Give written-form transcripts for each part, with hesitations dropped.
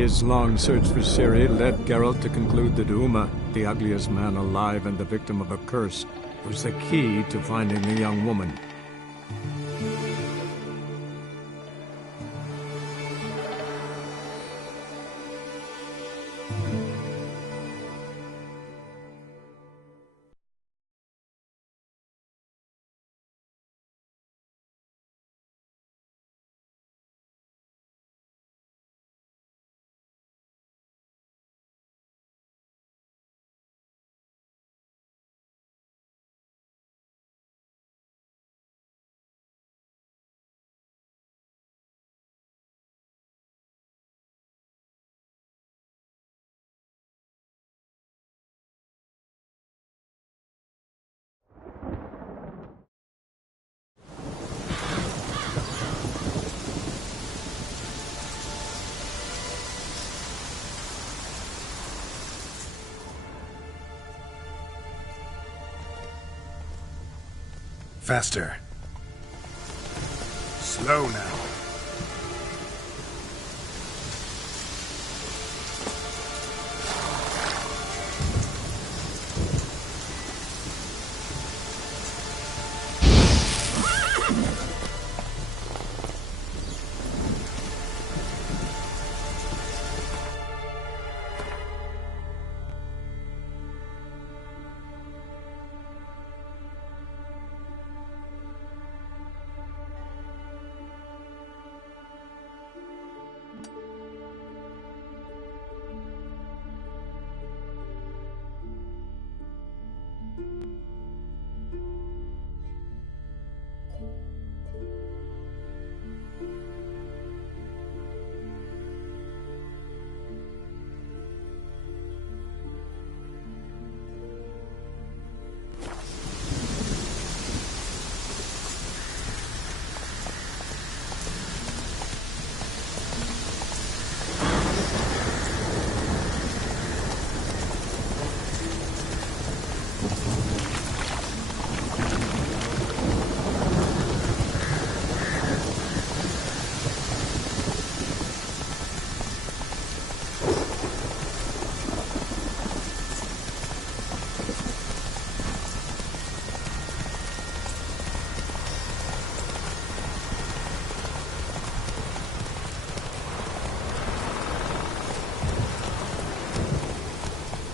His long search for Ciri led Geralt to conclude that Uma, the ugliest man alive and the victim of a curse, was the key to finding the young woman. Faster. Slow now.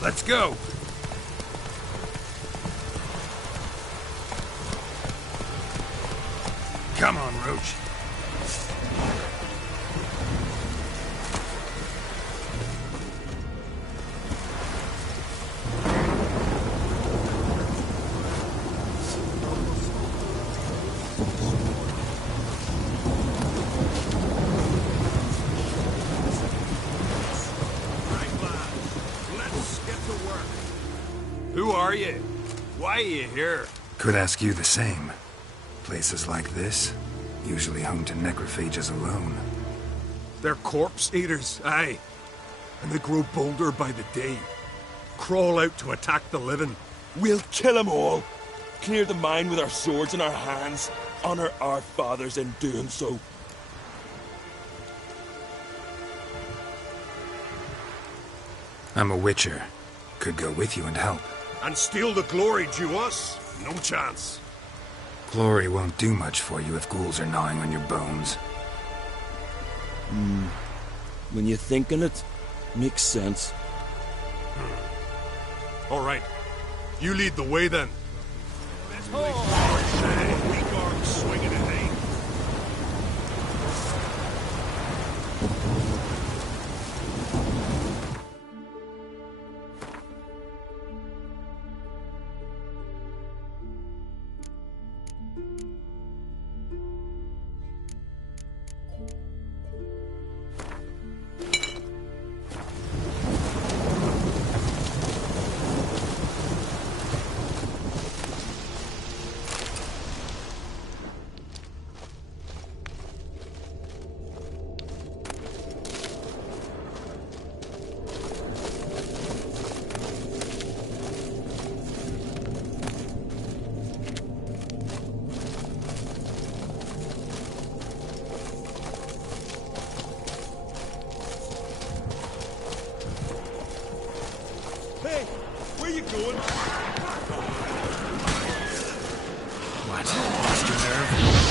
Let's go! Come on, Roach. Who are you? Why are you here? Could ask you the same. Places like this, usually home to necrophages alone. They're corpse eaters, aye. And they grow bolder by the day. Crawl out to attack the living. We'll kill them all. Clear the mine with our swords in our hands. Honor our fathers in doing so. I'm a witcher. Could go with you and help. And steal the glory due us? No chance. Glory won't do much for you if ghouls are gnawing on your bones. When you think on it, makes sense. All right. You lead the way then. Let's play we guards swinging it, eh? Hey, where you going? What? Lost your nerve?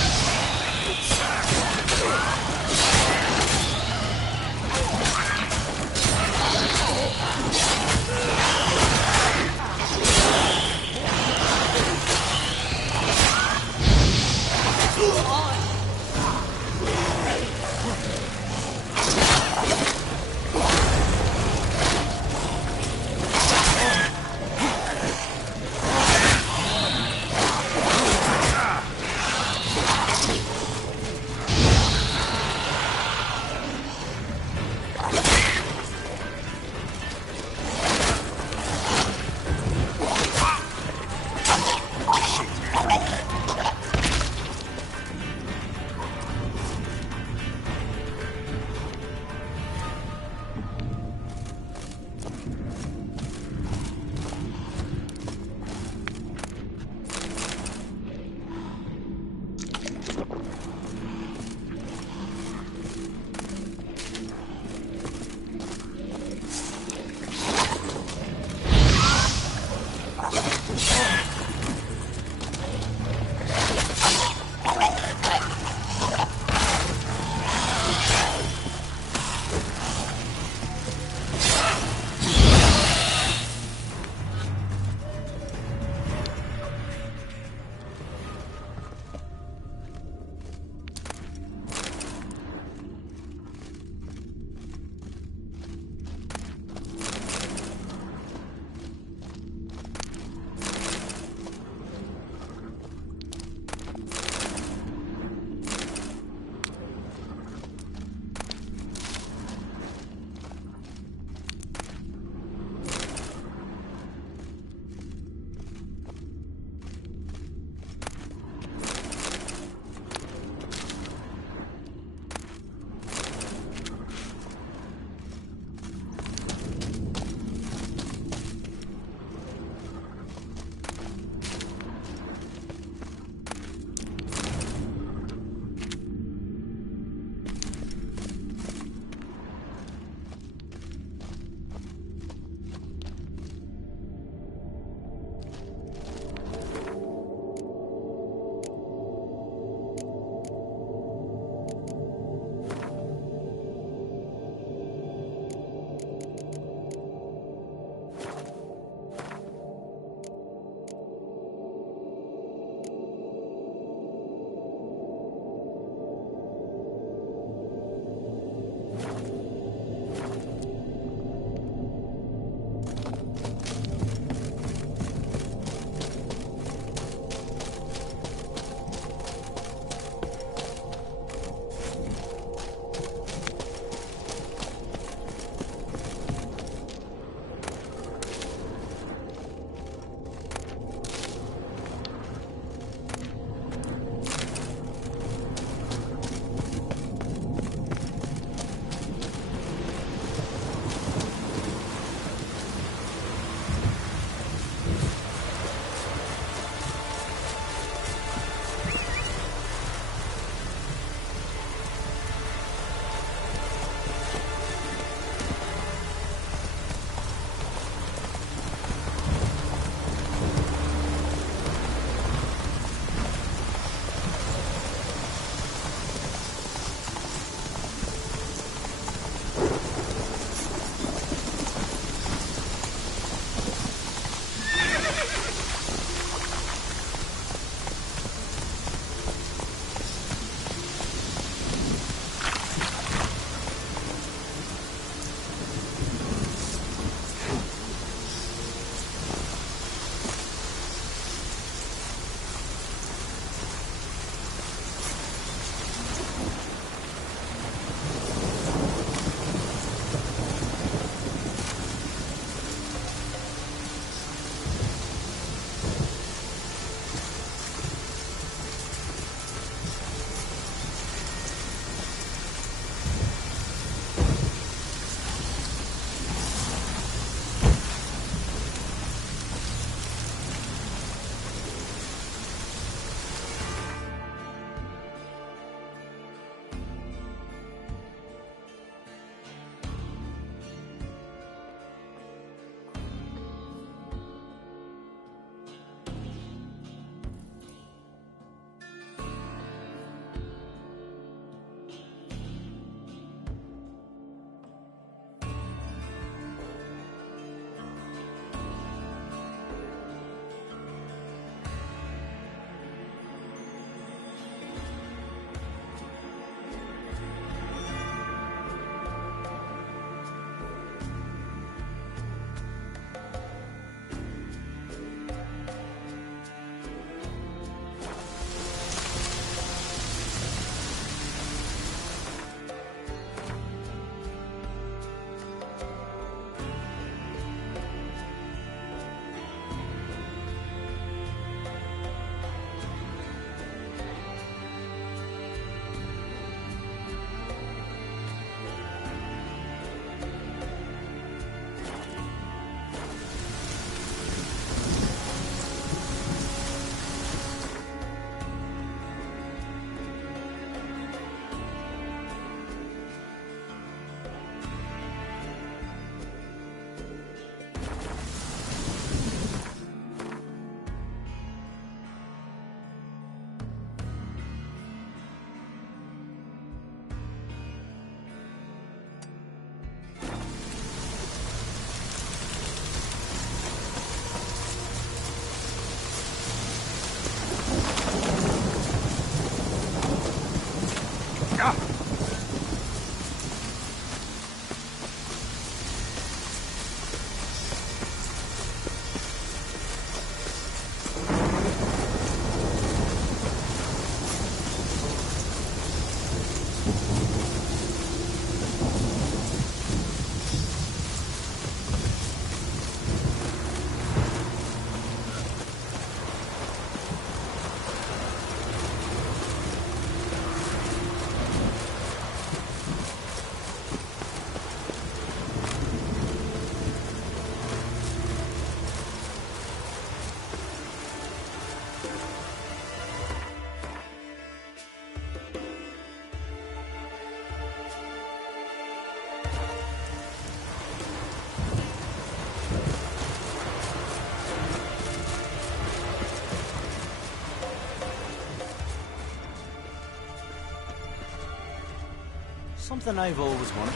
something I've always wondered.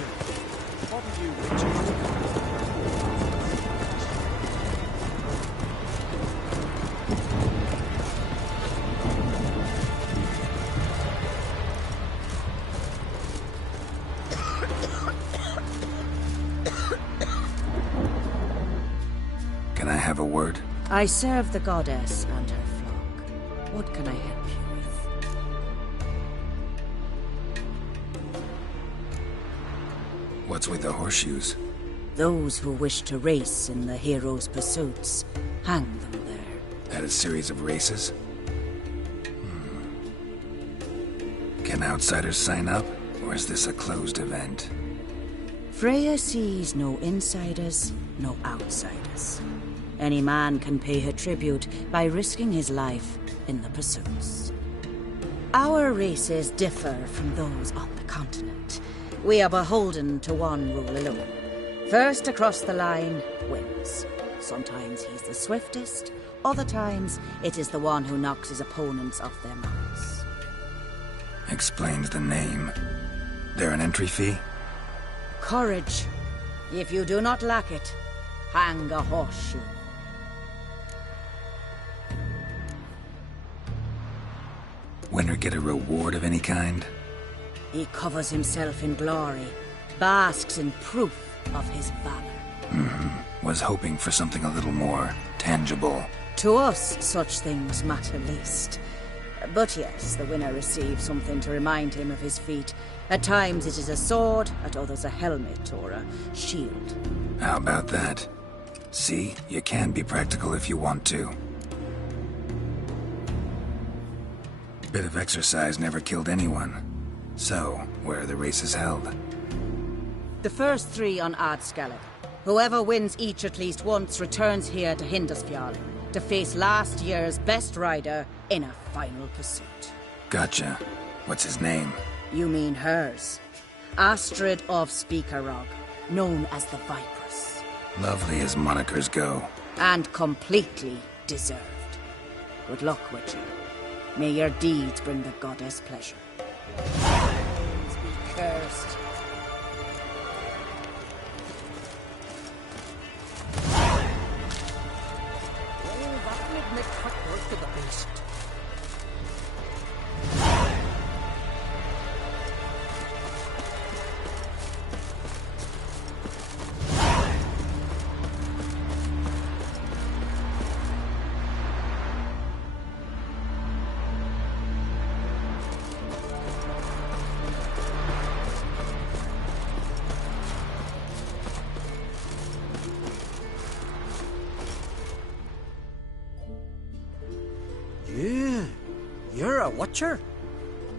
What have you witches? Can I have a word? I serve the goddess and her flock. What can I help you with? What's with the horseshoes? Those who wish to race in the hero's pursuits, hang them there. At a series of races? Can outsiders sign up, or is this a closed event? Freya sees no insiders, no outsiders. Any man can pay her tribute by risking his life in the pursuits. Our races differ from those on the continent. We are beholden to one rule alone. First across the line wins. Sometimes he's the swiftest, other times it is the one who knocks his opponents off their mounts. Explains the name. There an entry fee? Courage. If you do not lack it, hang a horseshoe. Winner get a reward of any kind? He covers himself in glory, basks in proof of his valor. Was hoping for something a little more tangible. To us, such things matter least. But yes, the winner receives something to remind him of his feat. At times it is a sword, at others a helmet or a shield. How about that? See, you can be practical if you want to. Bit of exercise never killed anyone. So, where are the races held? The first 3 on Ardscalad. Whoever wins each at least once returns here to Hindusfjall to face last year's best rider in a final pursuit. Gotcha. What's his name? You mean hers. Astrid of Speakerrog, known as the Vipress. Lovely as monikers go. And completely deserved. Good luck, Witcher. May your deeds bring the goddess pleasure. Please be cursed. Oh, that would make quick work of the beast. You're a watcher?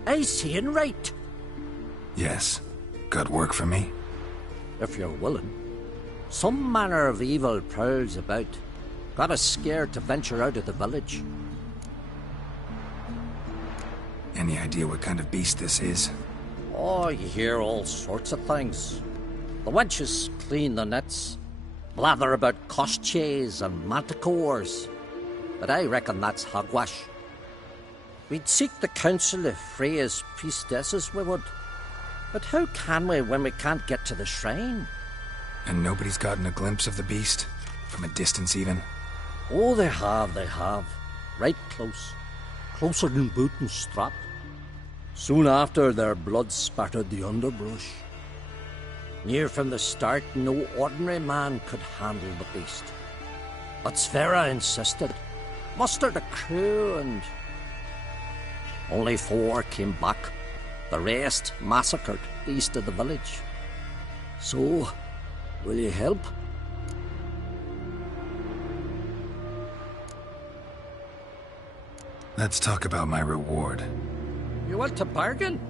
I seeing right. Yes. Got work for me? If you're willing. Some manner of evil prowls about. Got us scared to venture out of the village. Any idea what kind of beast this is? Oh, you hear all sorts of things. The wenches clean the nets, blather about koshchays and manticores. But I reckon that's hogwash. We'd seek the counsel of Freya's priestesses, we would. But how can we when we can't get to the shrine? And nobody's gotten a glimpse of the beast? From a distance, even? Oh, they have. Right close. Closer than boot and strap. Soon after, their blood spattered the underbrush. Near from the start, no ordinary man could handle the beast. But Sverra insisted. Mustered a crew and... Only 4 came back. The rest massacred east of the village. So, will you help? Let's talk about my reward. You want to bargain?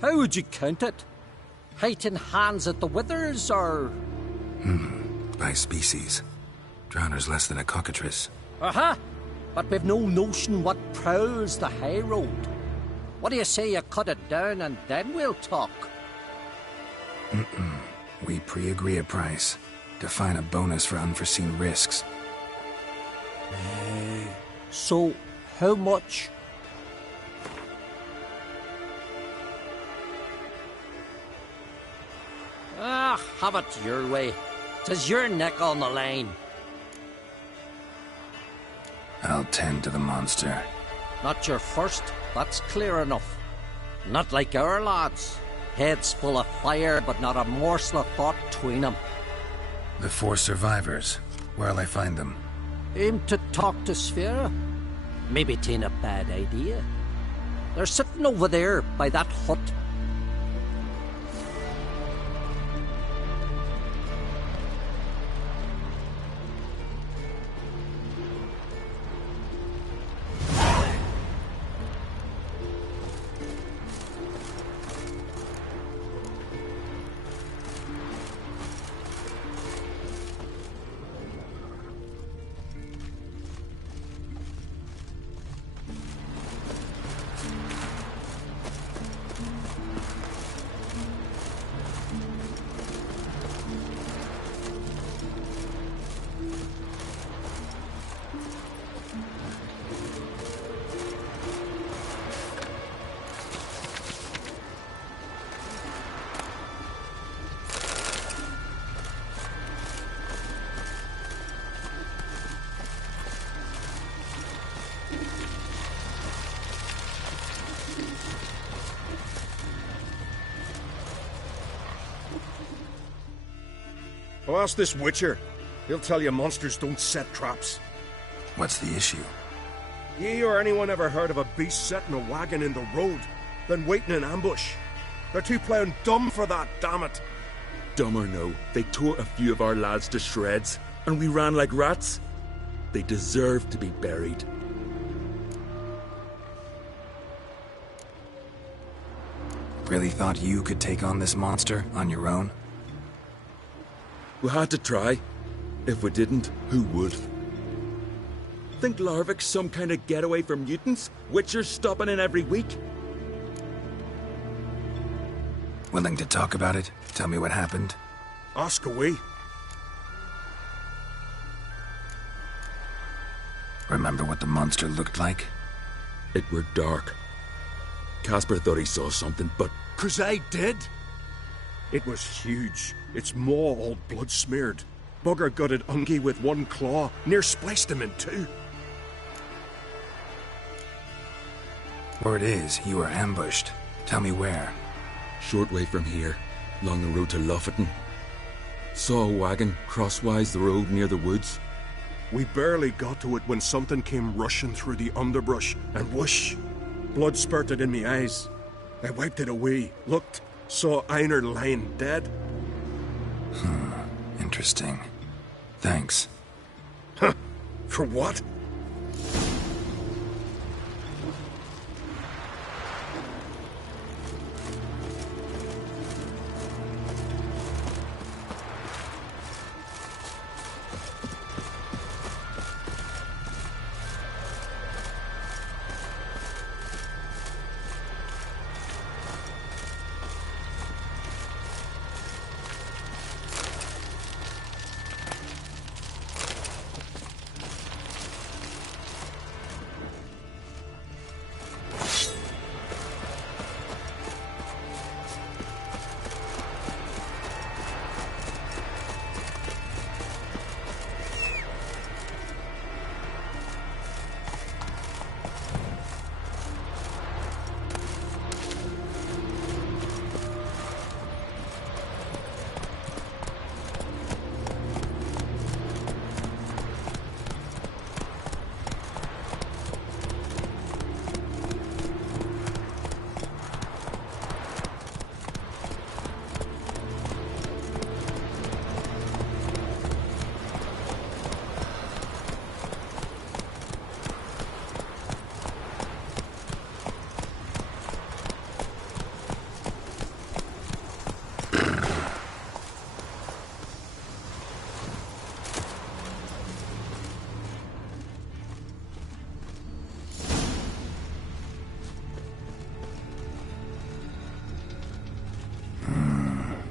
How would you count it? Height in hands at the withers, or...? By species. Drowner's less than a cockatrice. Aha! But we've no notion what prowls the high road. What do you say you cut it down and then we'll talk? We pre-agree a price. Define a bonus for unforeseen risks. So, how much? have it your way. 'Tis your neck on the line. I'll tend to the monster. Not your first, that's clear enough. Not like our lads. Heads full of fire, but not a morsel of thought between them. The 4 survivors. Where'll I find them? Aim to talk to Sphere? Maybe 'tain't a bad idea. They're sitting over there by that hut. Well, ask this Witcher. He'll tell you monsters don't set traps. What's the issue? Ye or anyone ever heard of a beast setting a wagon in the road, then waiting in ambush? They're too plowing dumb for that, damn it. Dumb or no, they tore a few of our lads to shreds, and we ran like rats. They deserve to be buried. Really thought you could take on this monster on your own? We had to try. If we didn't, who would? Think Larvik's some kind of getaway for mutants? Witchers stopping in every week? Willing to talk about it? Tell me what happened? Ask away. Remember what the monster looked like? It were dark. Casper thought he saw something, but... 'Cause I did. It was huge. Its maw all blood smeared. Bugger gutted Ungi with one claw, near spliced him in 2. Word is, you were ambushed. Tell me where. Short way from here, along the road to Lofferton. Saw a wagon crosswise the road near the woods. We barely got to it when something came rushing through the underbrush, and whoosh! Blood spurted in me eyes. I wiped it away, looked, saw Einar lying dead. Interesting. Thanks. Huh? For what?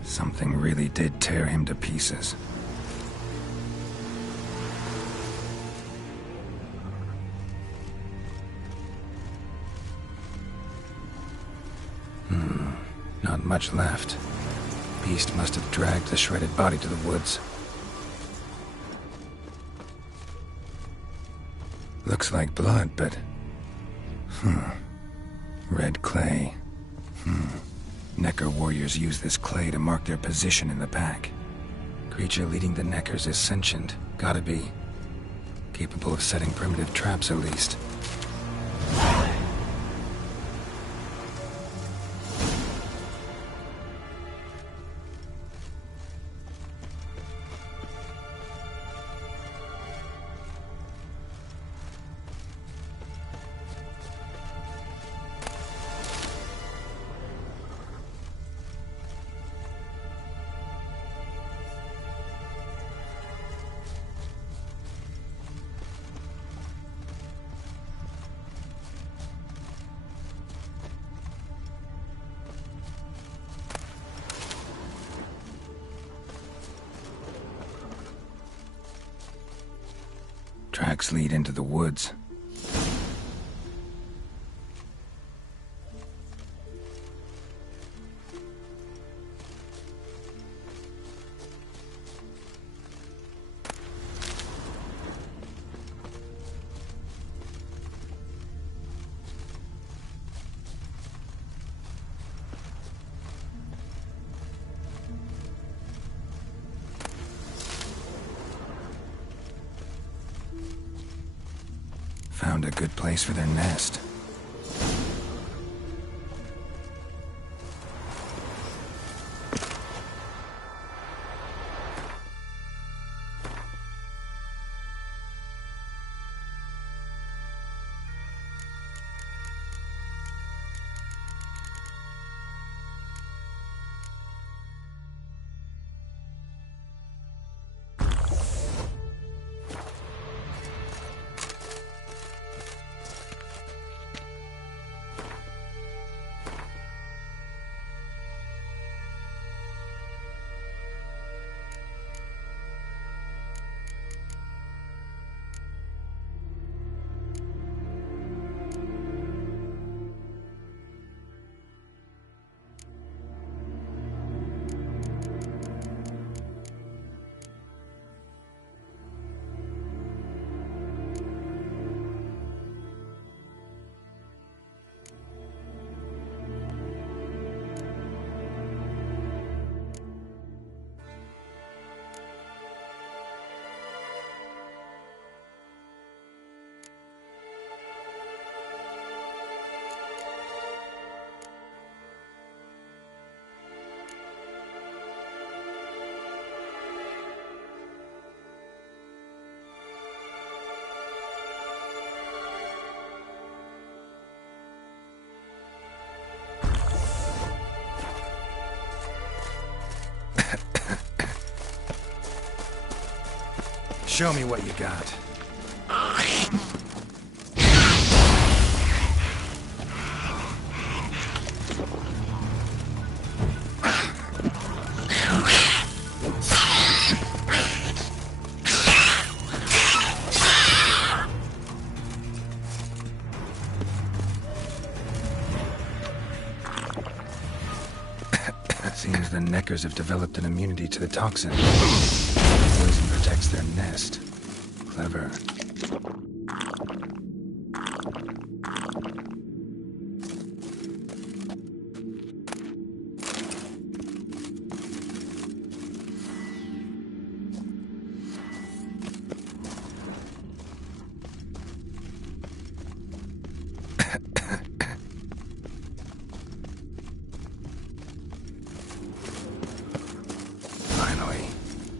Something really did tear him to pieces. Not much left. beast must have dragged the shredded body to the woods. Looks like blood, but... Red clay. Necker warriors use this clay to mark their position in the pack. Creature leading the Neckers is sentient. Gotta be. Capable of setting primitive traps, at least. Tracks lead into the woods. Found a good place for their nest. Show me what you got. Seems the Neckers have developed an immunity to the toxin. Poison protects their nest. Clever. Finally,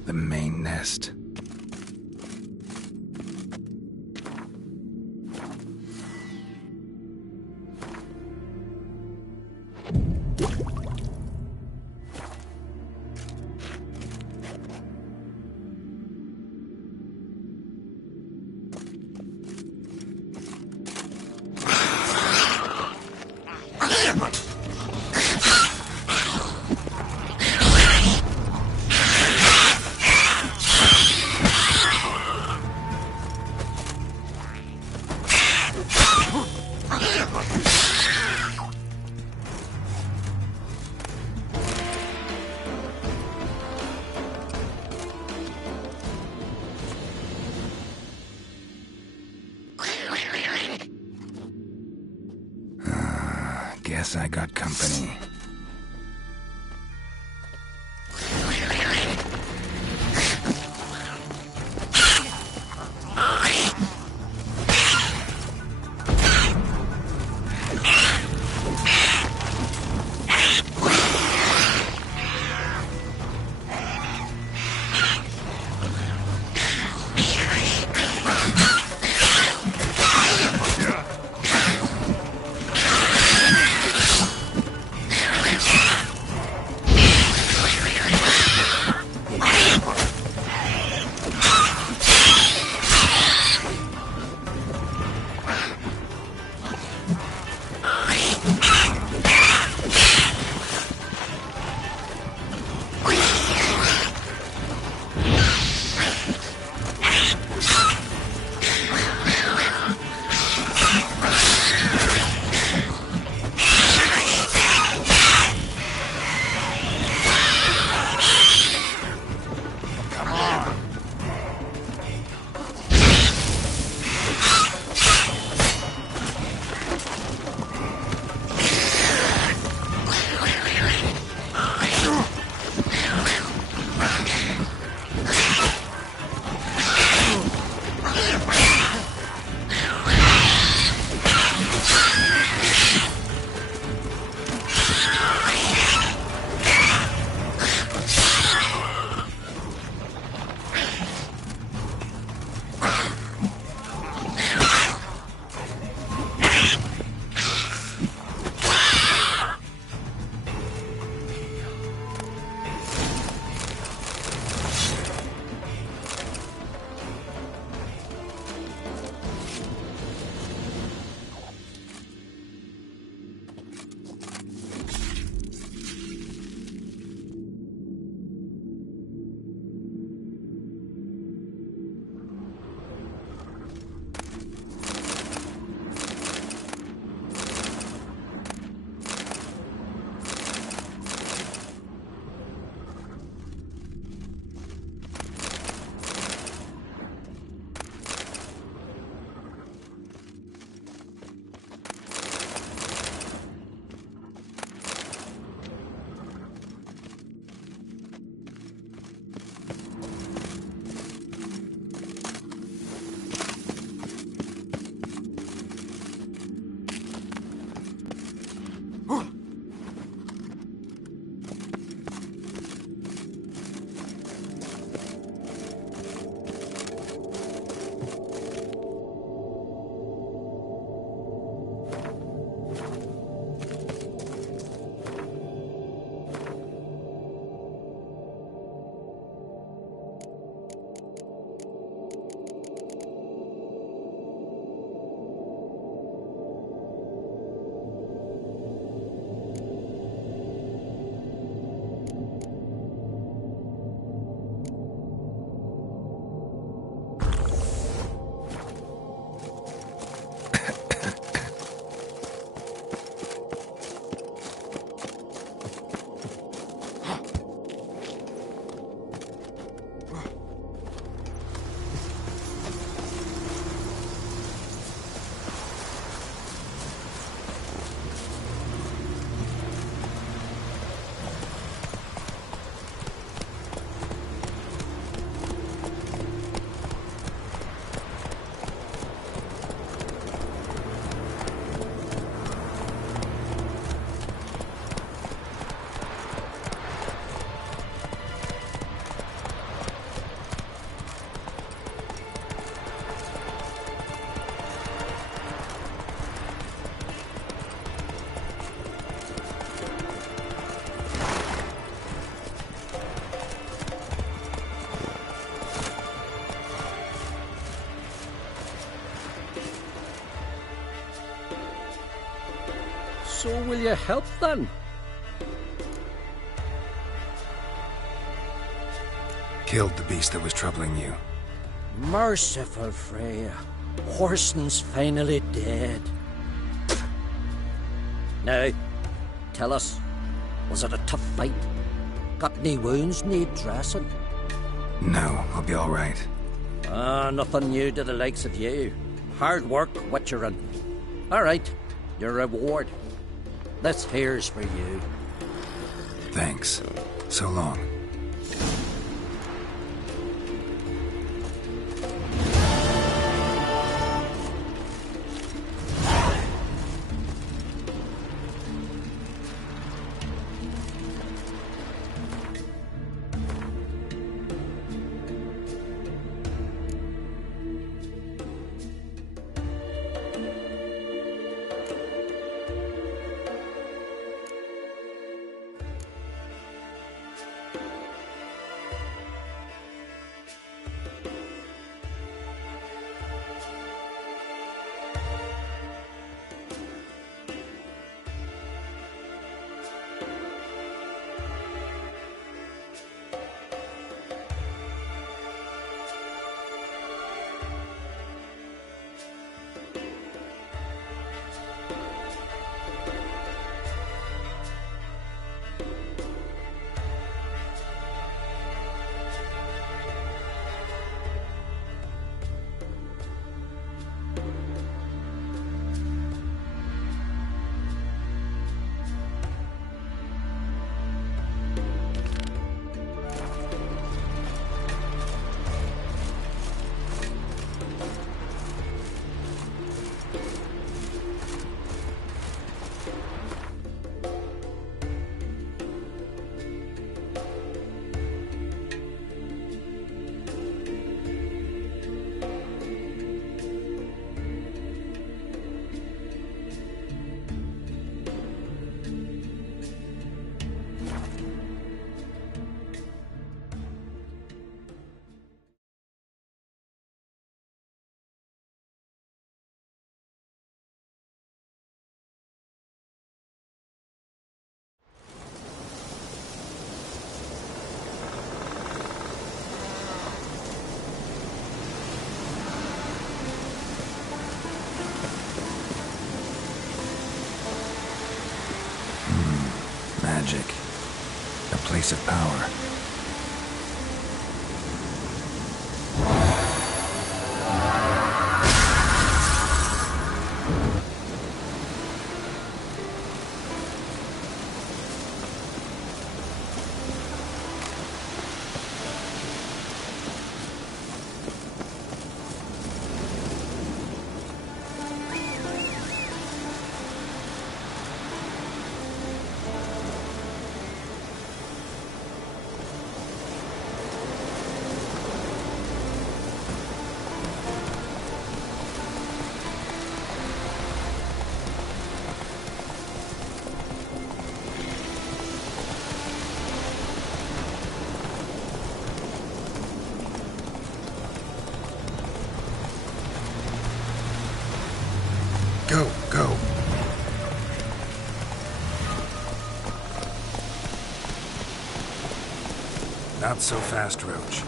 the main nest. Guess I got company. So will you help then? Killed the beast that was troubling you. Merciful Freya. Horson's finally dead. Now, tell us, was it a tough fight? Got any wounds need dressing? No, I'll be all right. Nothing new to the likes of you. Hard work, what you're in. All right, your reward. This here's for you. Thanks. So long. Magic. A place of power. Go, go. Not so fast, Roach.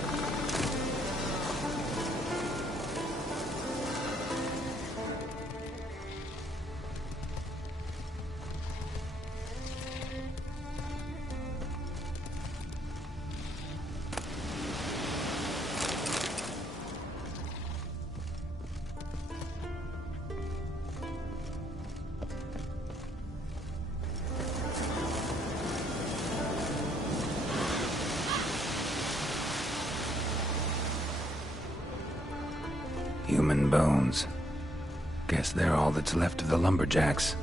Human bones. Guess they're all that's left of the lumberjacks.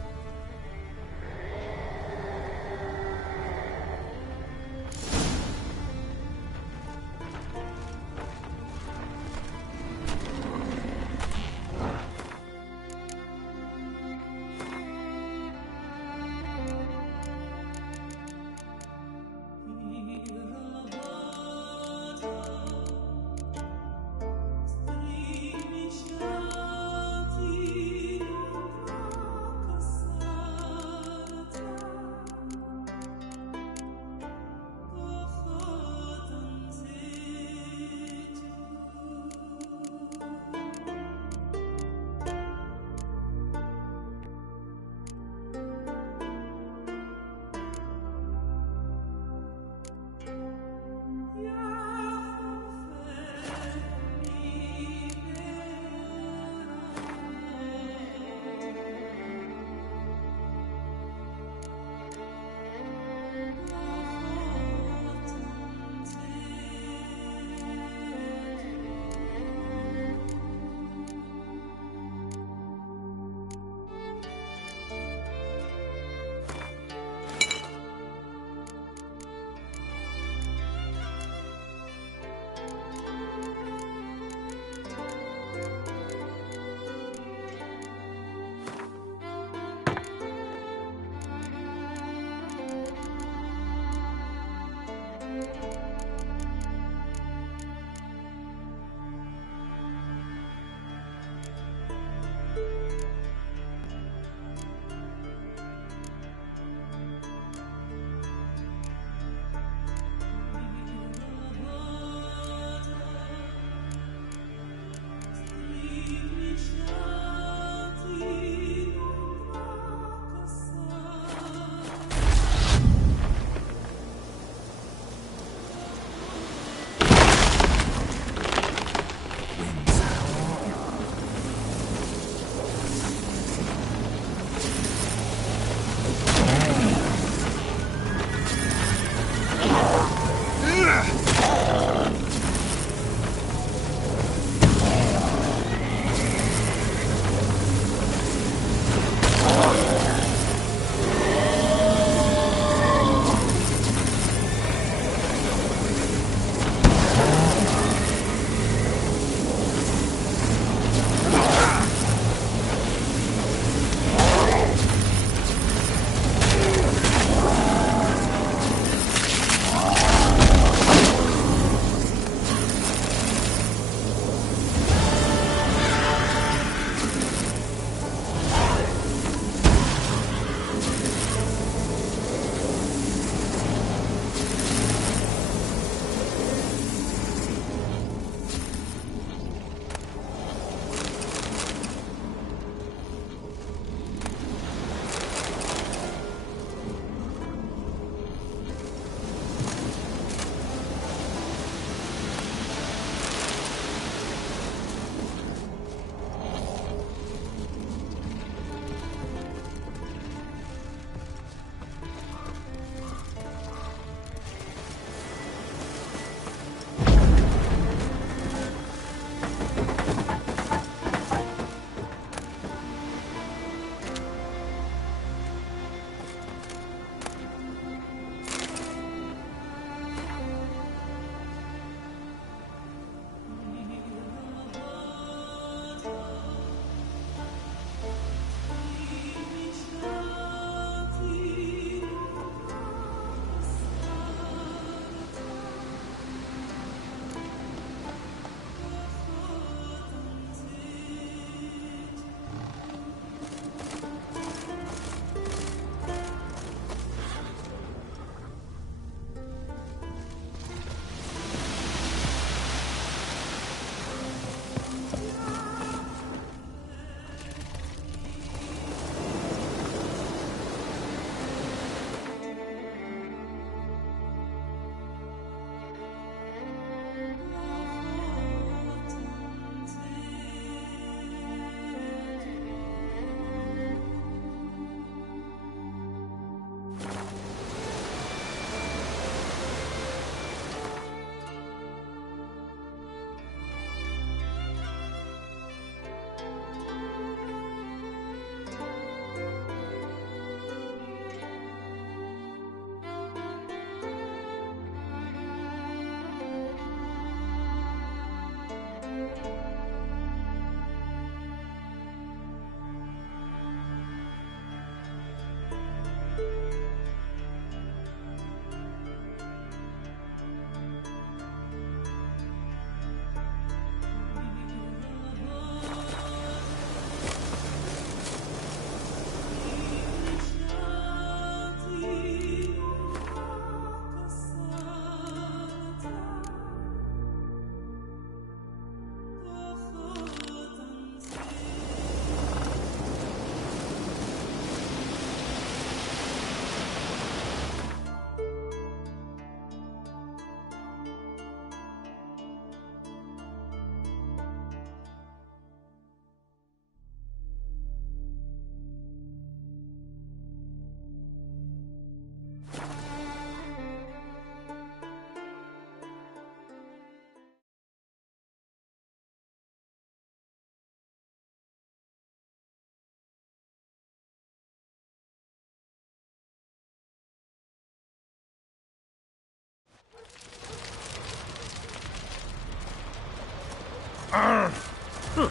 And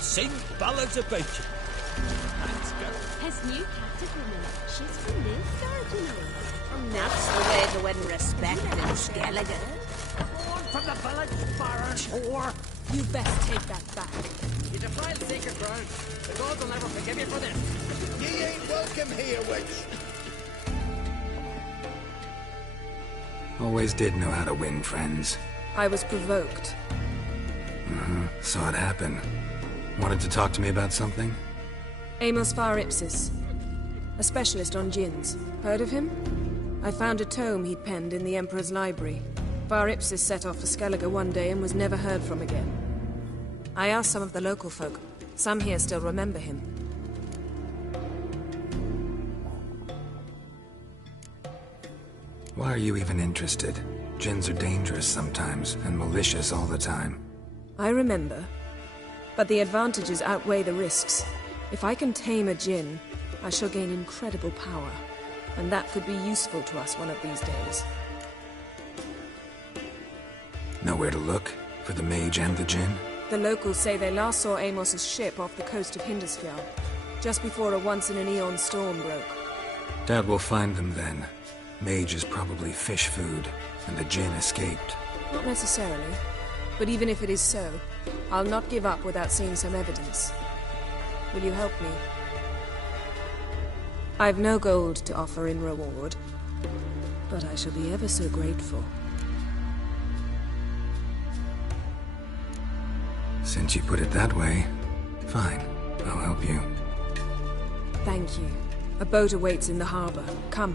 sing ballads about you. Thanks, girl. His new captive woman, she's from Nilfgaard, you know. And that's the way to win respect in Skellige. Born from the village, Baron whore. You best take that back. You defiled sacred ground. The gods will never forgive you for this. Ye ain't welcome here, witch. Always did know how to win friends. I was provoked. Saw it happen. Wanted to talk to me about something? Amos Var Ipsis. A specialist on djinns. Heard of him? I found a tome he'd penned in the Emperor's library. Var Ipsis set off for Skellige one day and was never heard from again. I asked some of the local folk. Some here still remember him. Why are you even interested? Djinns are dangerous sometimes, and malicious all the time. I remember. But the advantages outweigh the risks. If I can tame a djinn, I shall gain incredible power. And that could be useful to us one of these days. Know where to look? For the mage and the djinn? The locals say they last saw Amos's ship off the coast of Hindusfjall, just before a once-in-an-eon storm broke. Doubt we'll find them then. Mage is probably fish food, and the djinn escaped. Not necessarily. But even if it is so, I'll not give up without seeing some evidence. Will you help me? I've no gold to offer in reward, but I shall be ever so grateful. Since you put it that way, fine. I'll help you. Thank you. A boat awaits in the harbor. Come.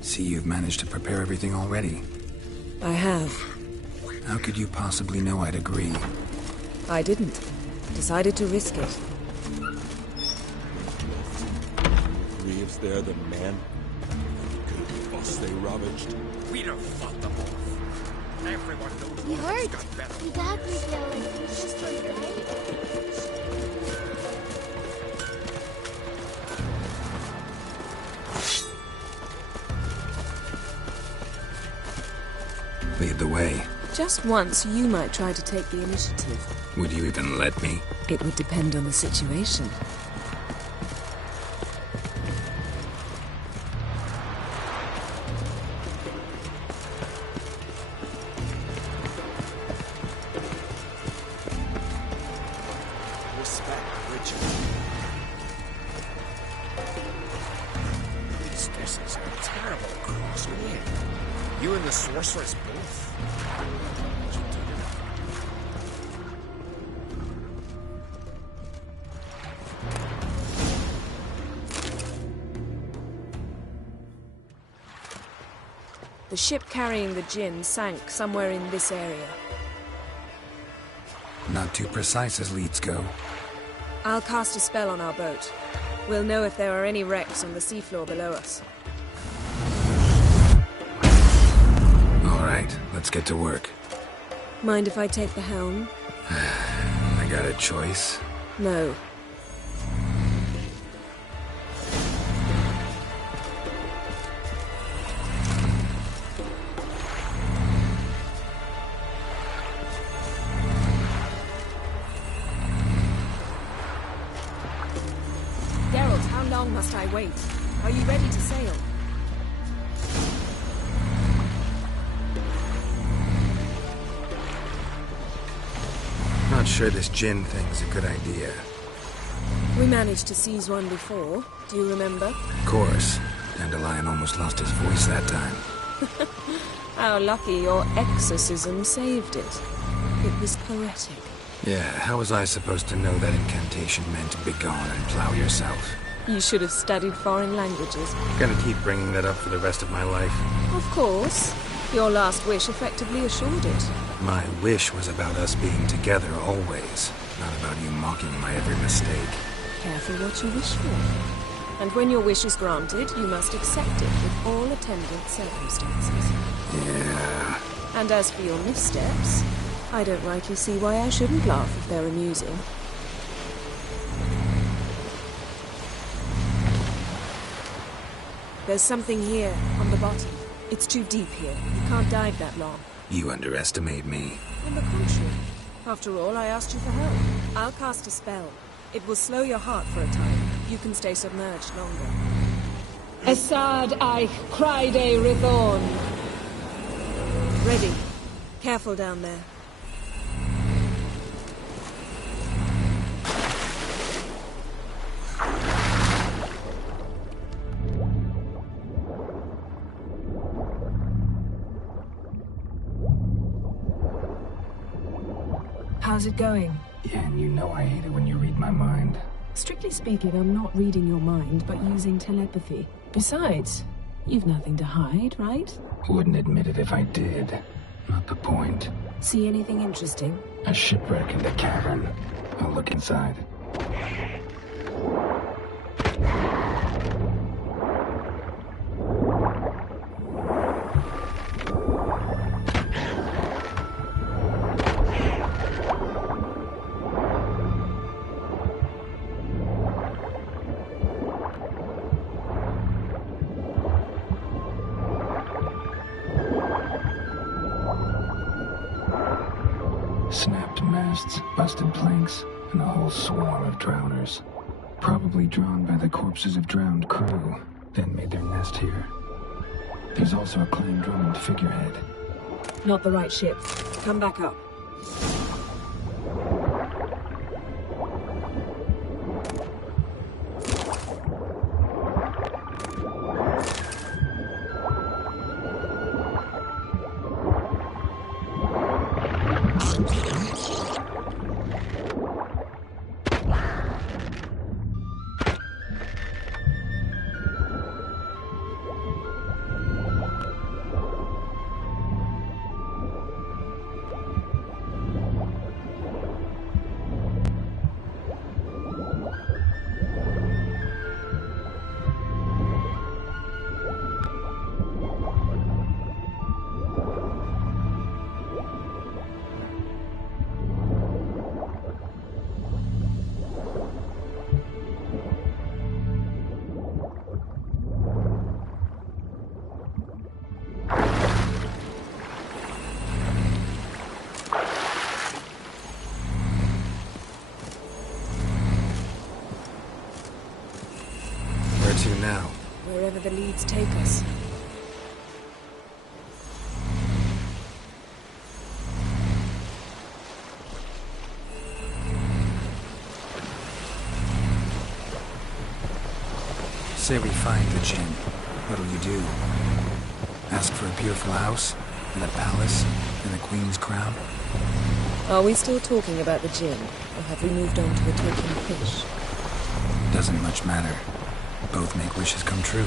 See, you've managed to prepare everything already. I have. How could you possibly know I'd agree? I didn't. Decided to risk it. Graves there, the men. Good bus they ravaged. We'd have fought them off. Everyone knows You heard? got better. The dad was yelling. He's just on the right. Lead the way. Just once, you might try to take the initiative. Would you even let me? It would depend on the situation. Respect, Richard. This is a terrible cross, would you? You and the sorceress both. The ship carrying the djinn sank somewhere in this area. Not too precise as leads go. I'll cast a spell on our boat. We'll know if there are any wrecks on the seafloor below us. All right, let's get to work. Mind if I take the helm? I got a choice. No. Geralt, how long must I wait? Are you ready to sail? Not sure this djinn thing's a good idea. We managed to seize one before. Do you remember? Of course. Dandelion almost lost his voice that time. How lucky your exorcism saved it. It was poetic. Yeah, how was I supposed to know that incantation meant begone and plow yourself? You should have studied foreign languages. Gonna keep bringing that up for the rest of my life. Of course. Your last wish effectively assured it. My wish was about us being together always, not about you mocking my every mistake. Careful what you wish for. And when your wish is granted, you must accept it with all attendant circumstances. Yeah. And as for your missteps, I don't rightly see why I shouldn't laugh if they're amusing. There's something here, on the bottom. It's too deep here. You can't dive that long. You underestimate me. On the contrary. After all, I asked you for help. I'll cast a spell. It will slow your heart for a time. You can stay submerged longer. Assad Eich Cryde Rithorn. Ready. Careful down there. How's it going? Yeah, and you know I hate it when you read my mind. Strictly speaking, I'm not reading your mind, but using telepathy. Besides, you've nothing to hide, right? Wouldn't admit it if I did. Not the point. See anything interesting? A shipwreck in the cavern. I'll look inside. Snapped masts, busted planks, and a whole swarm of drowners. Probably drawn by the corpses of drowned crew, then made their nest here. There's also a Clan Drummond figurehead. Not the right ship. Come back up. Now. Wherever the leads take us. Say we find the Jinn. What'll you do? Ask for a beautiful house? And a palace? And a queen's crown? Are we still talking about the Jinn? Or have we moved on to a talking fish? Doesn't much matter. Both make wishes come true.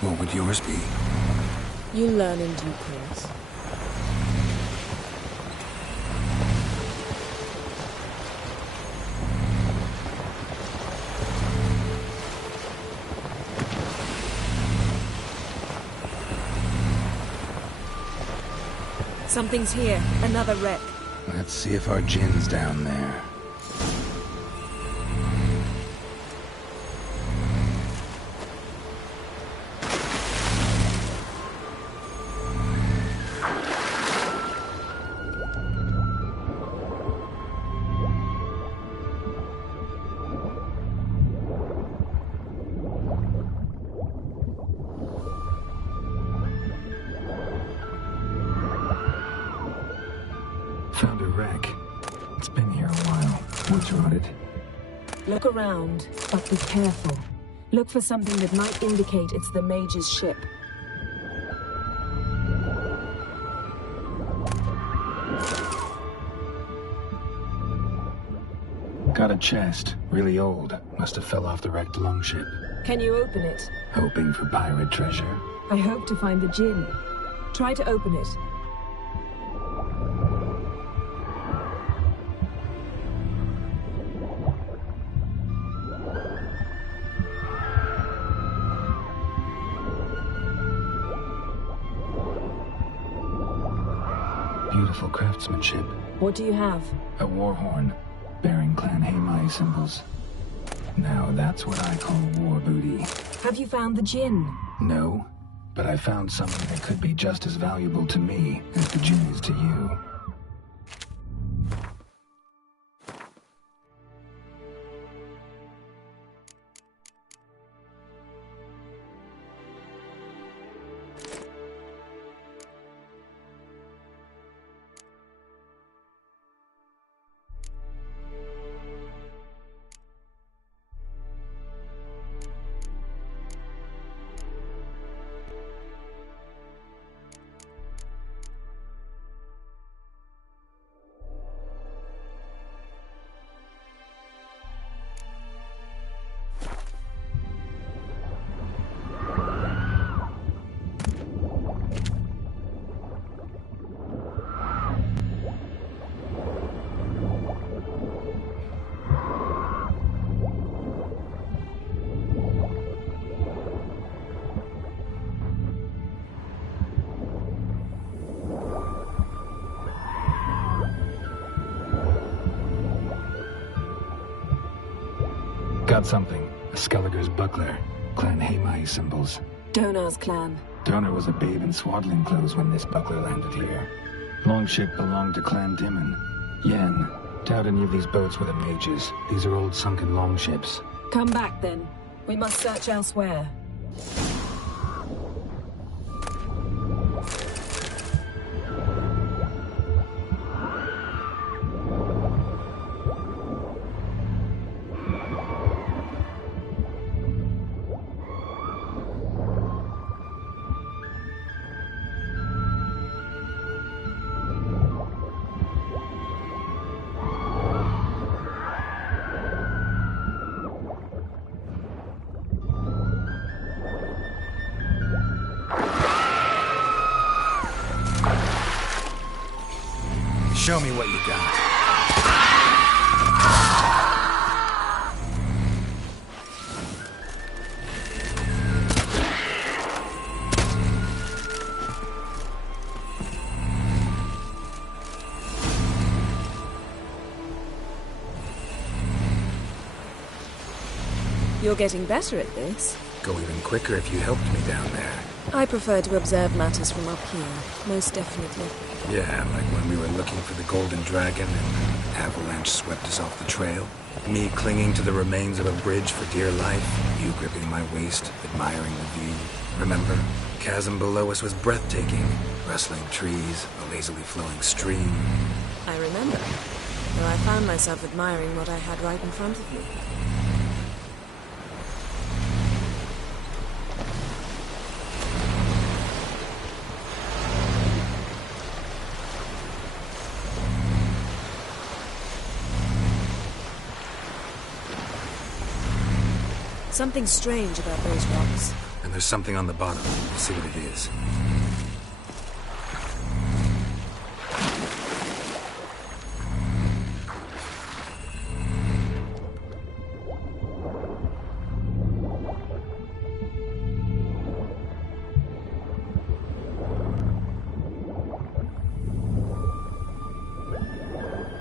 What would yours be? You'll learn in due course. Something's here. Another wreck. Let's see if our Jinn's down there. Found a wreck. It's been here a while. What's rotted? Look around, but be careful. Look for something that might indicate it's the mage's ship. Got a chest. Really old. Must have fell off the wrecked longship. Can you open it? Hoping for pirate treasure. I hope to find the Jinn. Try to open it. Beautiful craftsmanship. What do you have? A war horn, bearing Clan Haemai symbols. Now that's what I call war booty. How Have you found the gin? No, but I found something that could be just as valuable to me as the gin is to you. Got something. A Skelliger's buckler. Clan Hamai symbols. Donar's clan. Donar was a babe in swaddling clothes when this buckler landed here. Longship belonged to Clan Dimon. Yen. Doubt any of these boats were the mages. These are old sunken longships. Come back then. We must search elsewhere. Show me what you got. You're getting better at this. Go even quicker if you helped me down there. I prefer to observe matters from up here, most definitely. Yeah, like when we were looking for the Golden Dragon and avalanche swept us off the trail. Me clinging to the remains of a bridge for dear life. You gripping my waist, admiring the view. Remember? Chasm below us was breathtaking. Rustling trees, a lazily flowing stream. I remember, though I found myself admiring what I had right in front of me. Something strange about those rocks. And there's something on the bottom. We'll see what it is.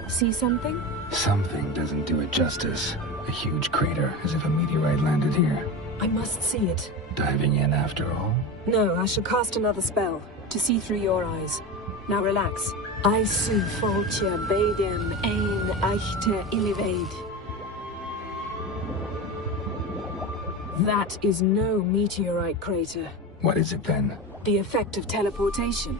See something? Something doesn't do it justice. A huge crater, as if a meteorite landed here. I must see it. Diving in after all? No, I shall cast another spell, to see through your eyes. Now relax. I su foltje bedem ein echte ilivaid. That is no meteorite crater. What is it then? The effect of teleportation.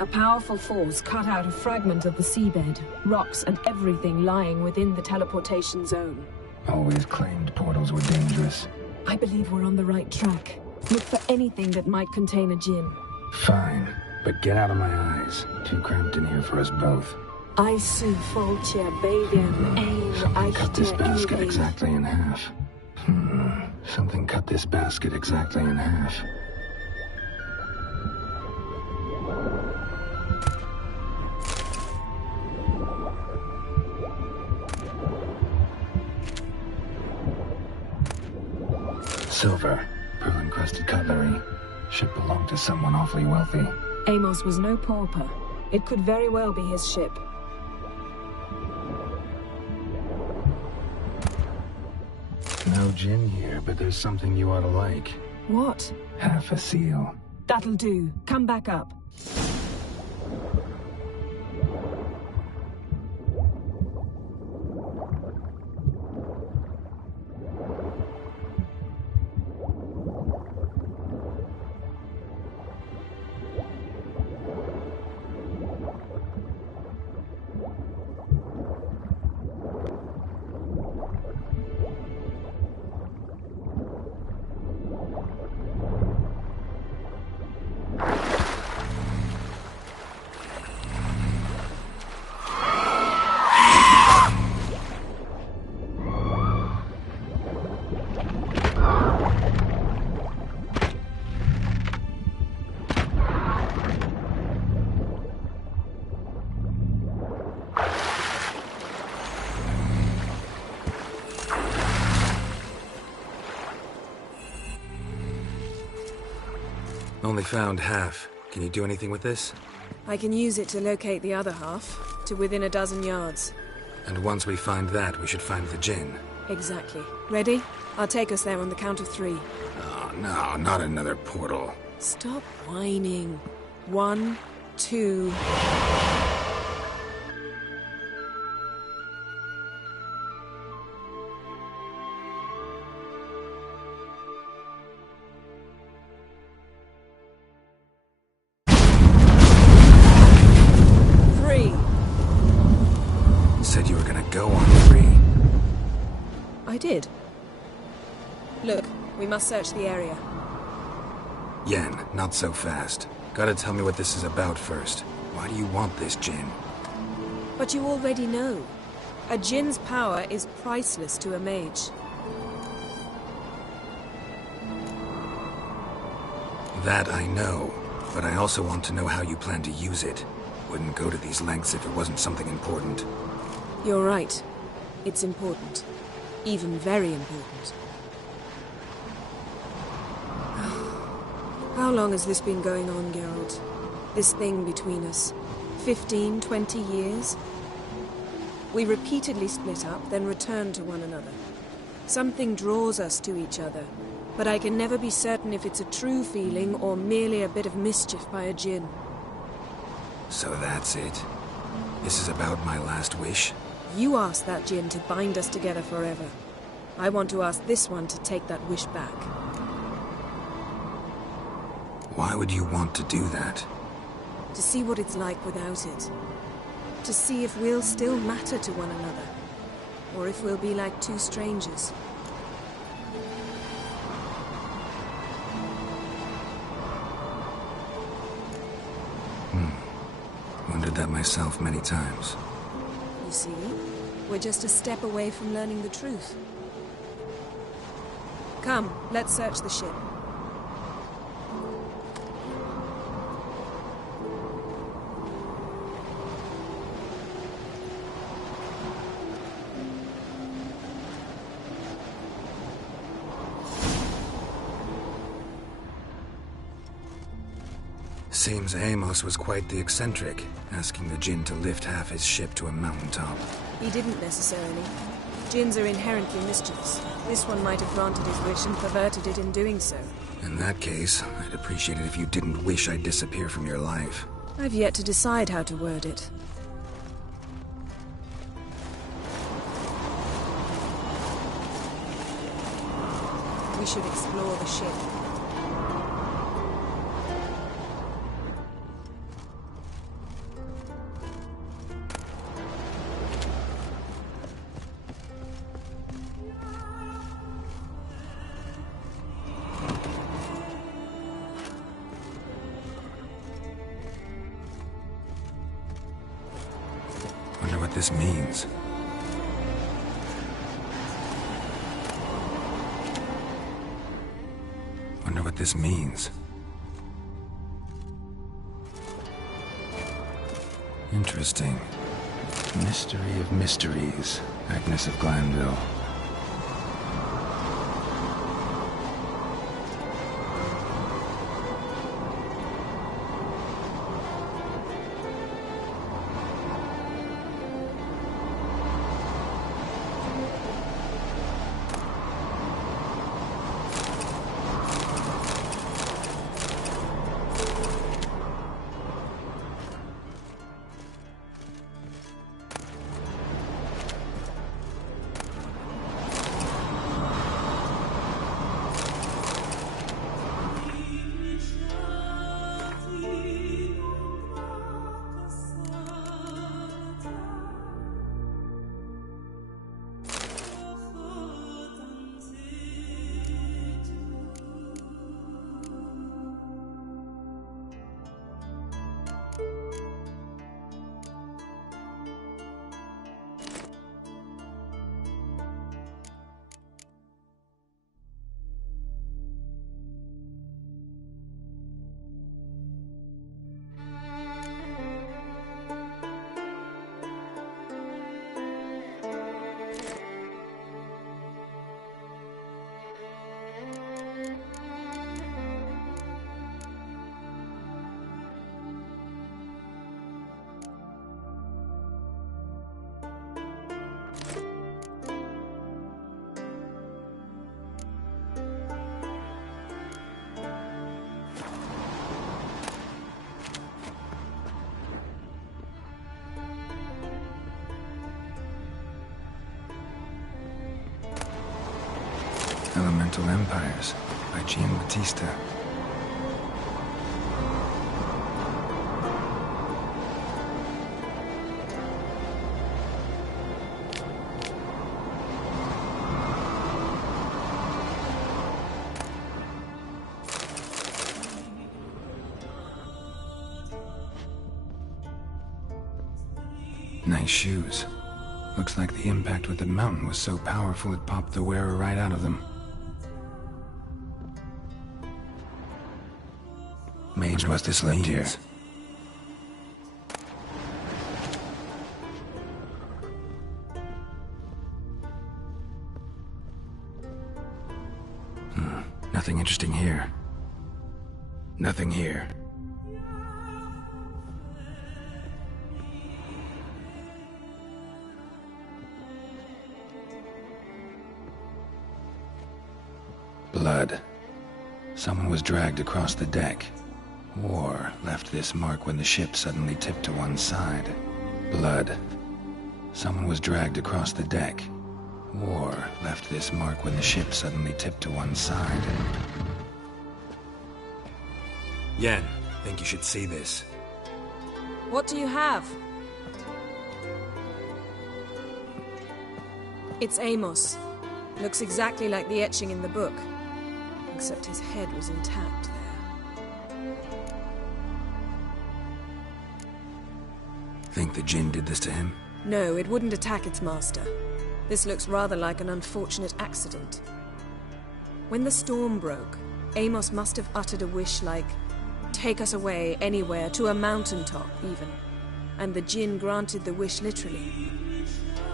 A powerful force cut out a fragment of the seabed, rocks and everything lying within the teleportation zone. Always claimed portals were dangerous. I believe we're on the right track. Look for anything that might contain a djinn. Fine, but get out of my eyes. Too cramped in here for us both. I su foltje bedem ein Something cut this echte basket ilivaid. exactly in half. Something cut this basket exactly in half. Silver, pearl-encrusted cutlery. Ship belonged to someone awfully wealthy. Amos was no pauper. It could very well be his ship. No gin here, but there's something you ought to like. What? Half a seal. That'll do. Come back up. Only found half. Can you do anything with this? I can use it to locate the other half, to within a dozen yards. And once we find that, we should find the gin. Exactly. Ready? I'll take us there on the count of 3. Oh, no, not another portal. Stop whining. 1, 2... Said you were gonna go on 3. I did. Look, we must search the area. Yen, not so fast. Gotta tell me what this is about first. Why do you want this gin? But you already know. A djinn's power is priceless to a mage. That I know, but I also want to know how you plan to use it. Wouldn't go to these lengths if it wasn't something important. You're right. It's important. Even very important. How long has this been going on, Geralt? This thing between us? 15, 20 years? We repeatedly split up, then return to one another. Something draws us to each other, but I can never be certain if it's a true feeling or merely a bit of mischief by a djinn. So that's it. This is about my last wish? You asked that djinn to bind us together forever. I want to ask this one to take that wish back. Why would you want to do that? To see what it's like without it. To see if we'll still matter to one another. Or if we'll be like two strangers. Wondered that myself many times. You see, we're just a step away from learning the truth. Come, let's search the ship. Seems Amos was quite the eccentric, asking the djinn to lift half his ship to a mountaintop. He didn't necessarily. Djinns are inherently mischievous. This one might have granted his wish and perverted it in doing so. In that case, I'd appreciate it if you didn't wish I'd disappear from your life. I've yet to decide how to word it. We should explore the ship. Wonder what this means. Wonder what this means. Interesting. Mystery of mysteries. Agnes of Glanville. Continental Empires by Giambattista. Nice shoes. Looks like the impact with the mountain was so powerful it popped the wearer right out of them. Mage must have slept here. Nothing interesting here. Nothing here. Blood. Someone was dragged across the deck. Or left this mark when the ship suddenly tipped to one side. Blood. Someone was dragged across the deck. Or left this mark when the ship suddenly tipped to one side. Yen, think you should see this. What do you have? It's Amos. Looks exactly like the etching in the book. Except his head was intact there. Think the Jinn did this to him? No, it wouldn't attack its master. This looks rather like an unfortunate accident. When the storm broke, Amos must have uttered a wish like, "Take us away, anywhere, to a mountaintop, even." And the Jinn granted the wish literally.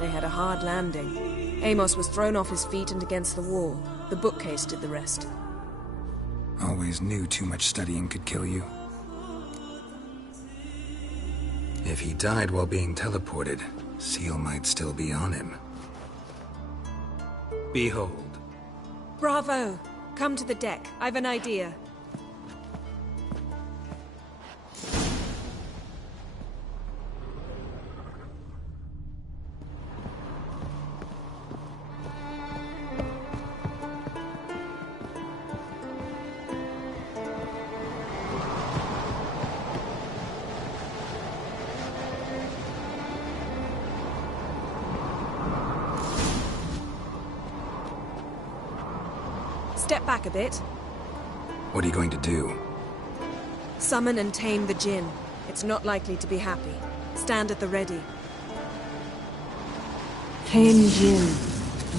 They had a hard landing. Amos was thrown off his feet and against the wall. The bookcase did the rest. Always knew too much studying could kill you. If he died while being teleported, Seal might still be on him. Behold. Bravo! Come to the deck. I've an idea. Step back a bit. What are you going to do? Summon and tame the Jinn. It's not likely to be happy. Stand at the ready. Tame Jinn,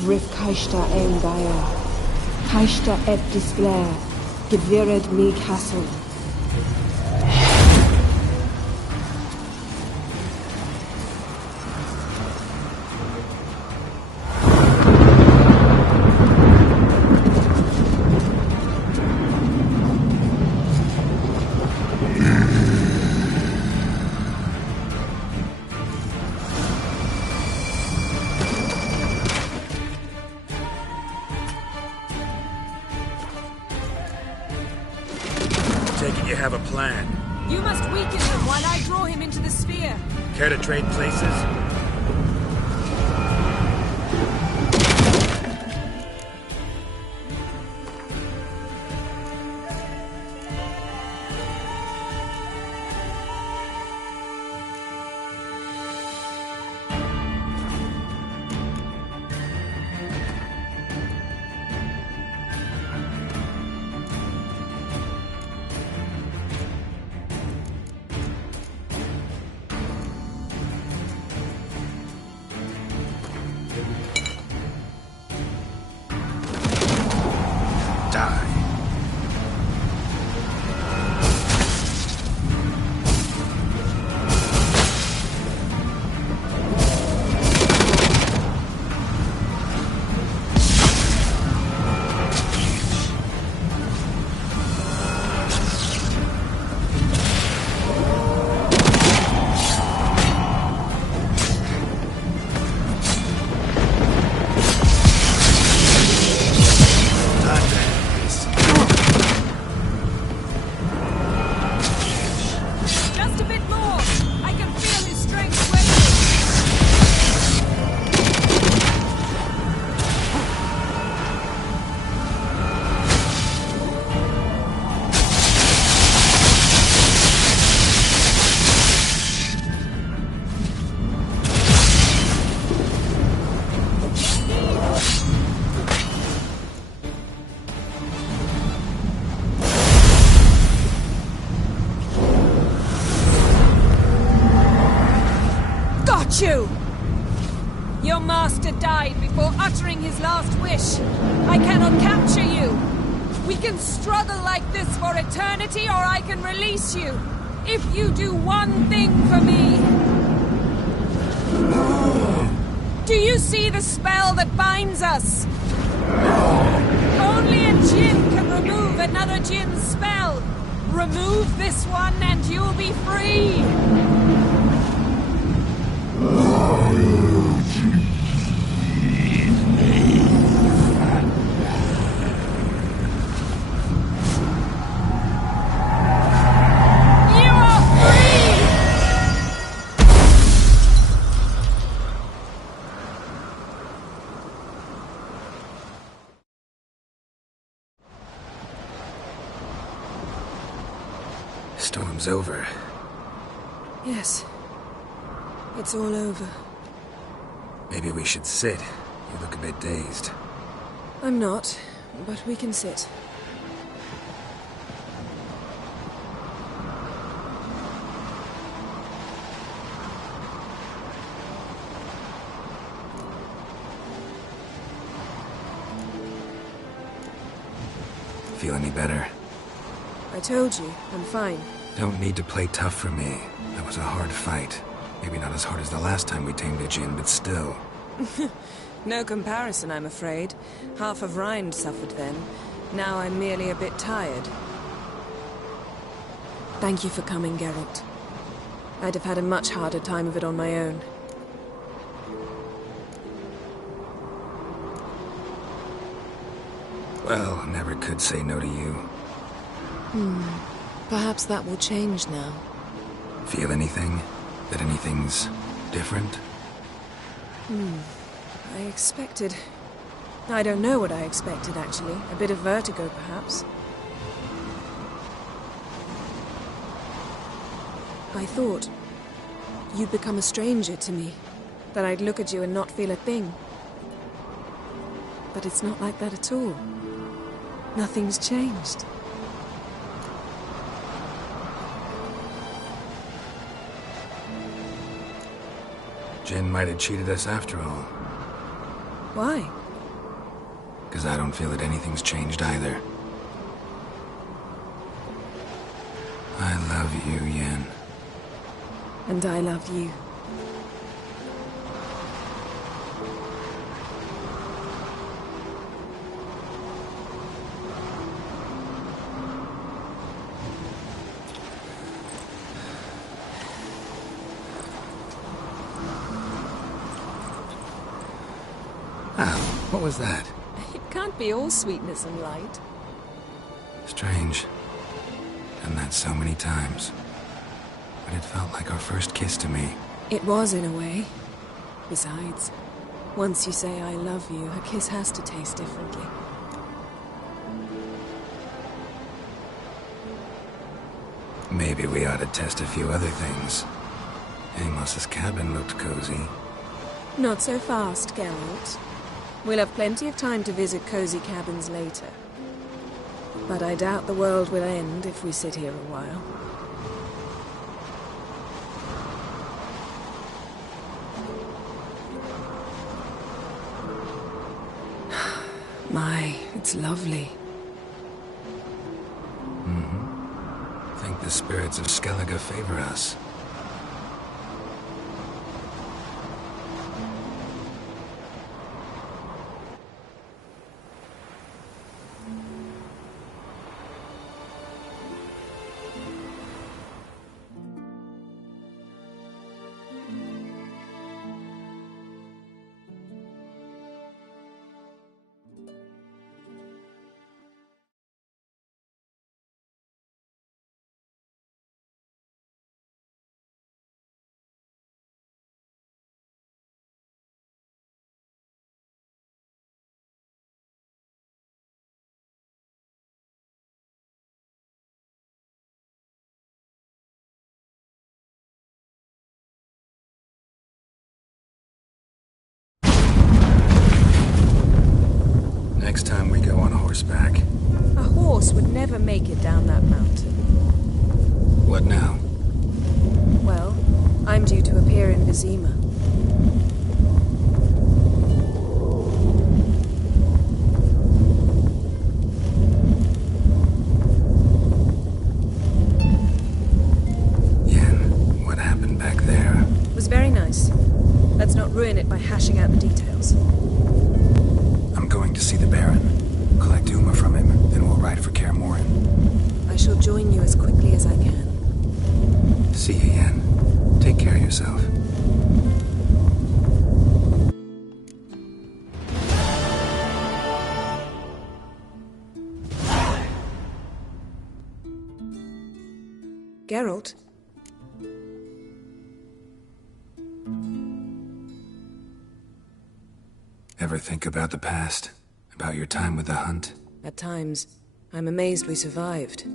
Rif Kaishta ein Gaia, Kaishta et Displair, Gevired me Castle. Take it you have a plan. You must weaken him while I draw him into the sphere. Care to trade places? you! Your master died before uttering his last wish. I cannot capture you. We can struggle like this for eternity, or I can release you. If you do one thing for me. Do you see the spell that binds us? Only a djinn can remove another djinn's spell. Remove this one and you'll be free. Storm's over. Yes. It's all over. Maybe we should sit. You look a bit dazed. I'm not, but we can sit. Feel any better? I told you, I'm fine. Don't need to play tough for me. That was a hard fight. Maybe not as hard as the last time we tamed a djinn, but still. No comparison, I'm afraid. Half of Rind suffered then. Now I'm merely a bit tired. Thank you for coming, Geralt. I'd have had a much harder time of it on my own. Well, never could say no to you. Perhaps that will change now. Feel anything? That anything's different? I expected... I don't know what I expected, actually. A bit of vertigo, perhaps. I thought you'd become a stranger to me. That I'd look at you and not feel a thing. But it's not like that at all. Nothing's changed. Jinn might have cheated us after all. Why? Because I don't feel that anything's changed either. I love you, Yen. And I love you. What was that? It can't be all sweetness and light. Strange. Done that so many times. But it felt like our first kiss to me. It was, in a way. Besides, once you say I love you, a kiss has to taste differently. Maybe we ought to test a few other things. Amos's cabin looked cozy. Not so fast, Geralt. We'll have plenty of time to visit cozy cabins later. But I doubt the world will end if we sit here a while. My, it's lovely. Think the spirits of Skellige favor us. Next time we go on horseback. A horse would never make it down that mountain. What now? Well, I'm due to appear in Vizima. hashing out the details. I'm going to see the Baron. Collect Uma from him, then we'll ride for Kaer Morhen. I shall join you as quickly as I can. See you, Yen. Take care of yourself. Geralt? Ever think about the past? About your time with the Hunt? At times, I'm amazed we survived.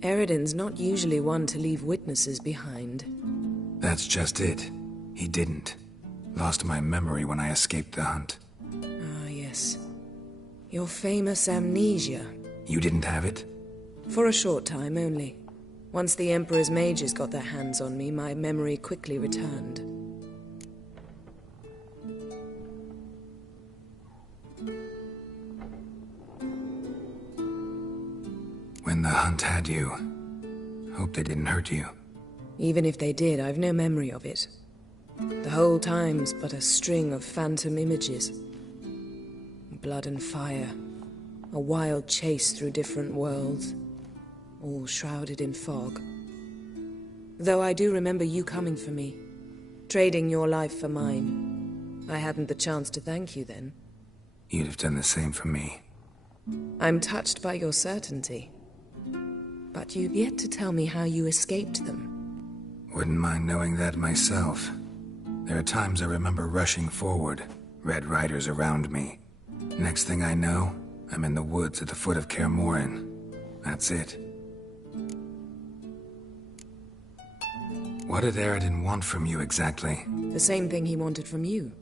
Eredin's not usually one to leave witnesses behind. That's just it. He didn't. Lost my memory when I escaped the Hunt. Ah, yes. Your famous amnesia. You didn't have it? For a short time only. Once the Emperor's mages got their hands on me, my memory quickly returned. When the Hunt had you, hope they didn't hurt you. Even if they did, I've no memory of it. The whole time's but a string of phantom images. Blood and fire. A wild chase through different worlds. All shrouded in fog. Though I do remember you coming for me. Trading your life for mine. I hadn't the chance to thank you then. You'd have done the same for me. I'm touched by your certainty. But you've yet to tell me how you escaped them. Wouldn't mind knowing that myself. There are times I remember rushing forward, Red Riders around me. Next thing I know, I'm in the woods at the foot of Kaer Morhen. That's it. What did Eredin want from you exactly? The same thing he wanted from you.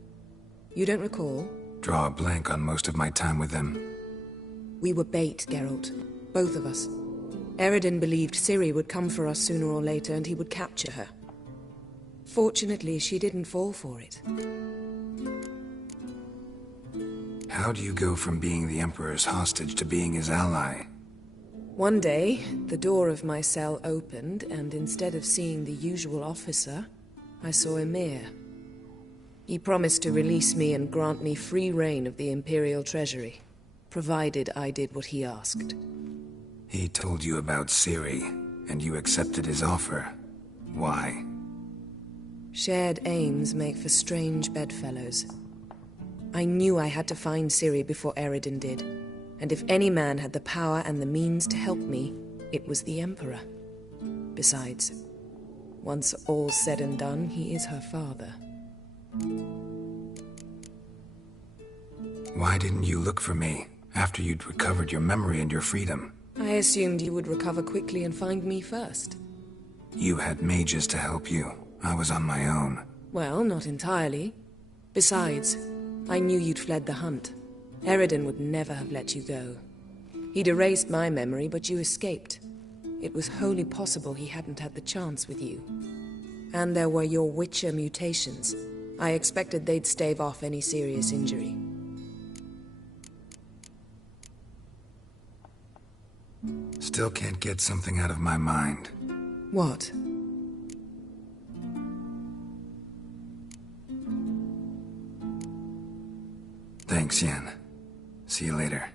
You don't recall? Draw a blank on most of my time with him. We were bait, Geralt. Both of us. Eredin believed Ciri would come for us sooner or later and he would capture her. Fortunately, she didn't fall for it. How do you go from being the Emperor's hostage to being his ally? One day, the door of my cell opened, and instead of seeing the usual officer, I saw Emir. He promised to release me and grant me free reign of the Imperial Treasury, provided I did what he asked. He told you about Ciri, and you accepted his offer. Why? Shared aims make for strange bedfellows. I knew I had to find Ciri before Eredin did, and if any man had the power and the means to help me, it was the Emperor. Besides, once all's said and done, he is her father. Why didn't you look for me after you'd recovered your memory and your freedom? I assumed you would recover quickly and find me first. You had mages to help you. I was on my own. Well, not entirely. Besides, I knew you'd fled the Hunt. Eredin would never have let you go. He'd erased my memory, but you escaped. It was wholly possible he hadn't had the chance with you. And there were your Witcher mutations. I expected they'd stave off any serious injury. Still can't get something out of my mind. What? Thanks, Yen. See you later.